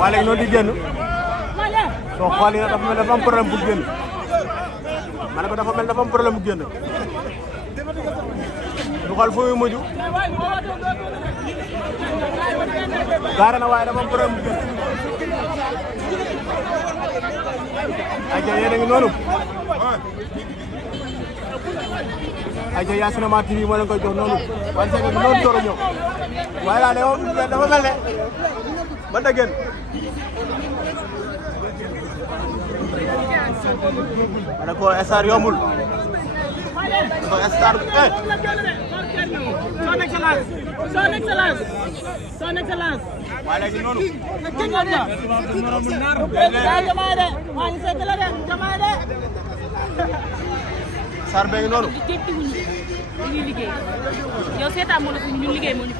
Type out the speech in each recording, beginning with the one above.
waaye léegi noonu di génn soo xoolee nag dafa mel dafa am problème bu génn ma ne ko dafa mel dafa am problème bu génn du xool fu muy mujj gaare na waaye dafa am problème bu génn ayca yéen a ngi noonu ayca yaa Cinéma TV moo leen koy jox noonu waaye c'est que noonu door a ñëw waaye daal dafa mel ne ba da génn ma ne ko star yombul ko star son excellence son excellence son excellence waaye léegi noonu star bee ngi noonu ñu liggéey yow seetaan moo la fi ñu liggéey moo ñu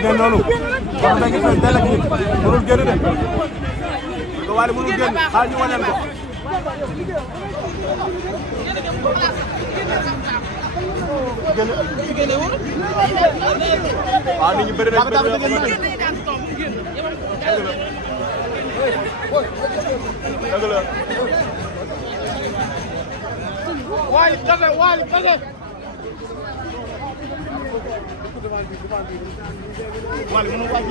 ngeen noonu wax dëgg fa dell ak nit mënul génn de ko wala mënul génn xaar ñu waneel ko waaw nit ñi bëri na dëgg la Wali kase wali kase wala mënu wàcc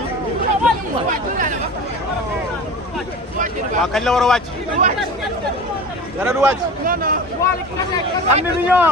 waaw kañ la war a wàcc dara du wàcc am ni bi ñoo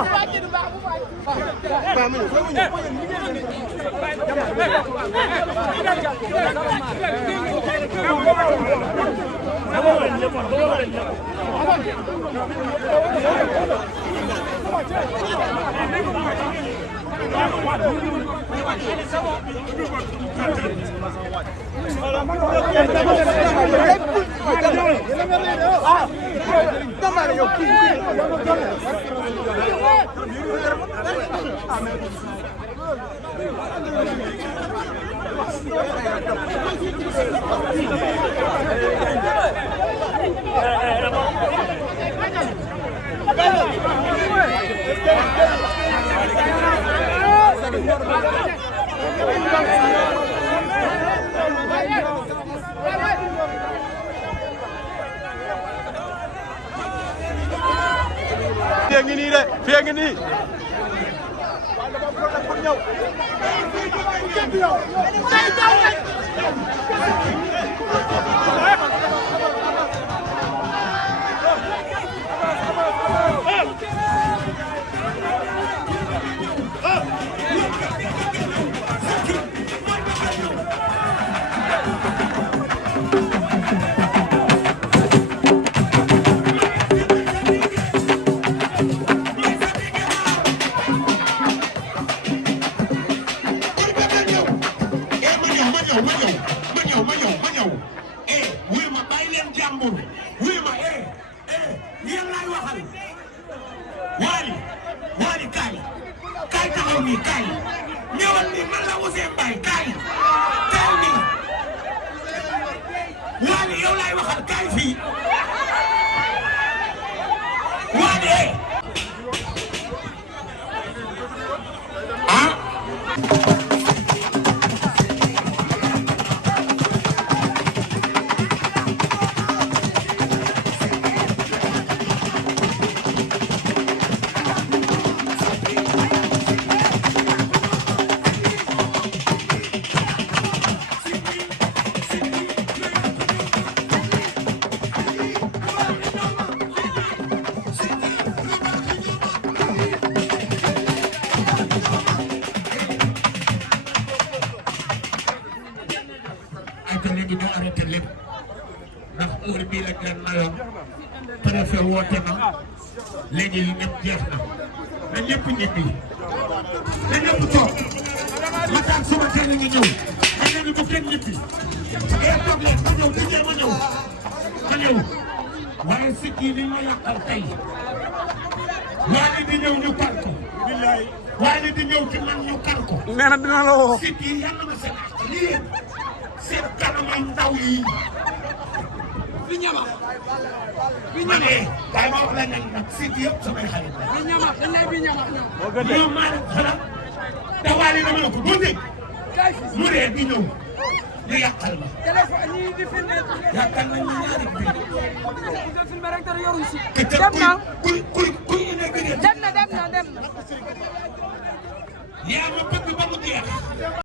fii ngi nii de fii ngi nii waaye dama problème pour ñëw léegi li ñëpp jeex na na ñëpp ñibbi na ñëpp toog mataan suba teel a ngi ñëw ma ne ni bu kenn ñibbi toog leen ma ñëw tijjee ma ñëw waaye si kii ni ma yàqal tey waaye di ñëw ñu kar ko waaye di ñëw ci man ñu kar ko nee na dina la woo si kii yàlla na seen lii seen kanamu ndaw yi. bi ñama. ma ne kay ma wax la nag fii yëpp samay xarit la. bi ñama dañ lay bi ñama. ñoom maa leen xalaat tawaale dama la ko doo dégg mu ree di ñëw ñu yàqal ma. téléphone ñi di filmé. yàqal nañ ñu ñaari bi. di filmé rek dara yoruñ si. dem na kuy nekk dem na. yaa ma bëgg ba mu jeex.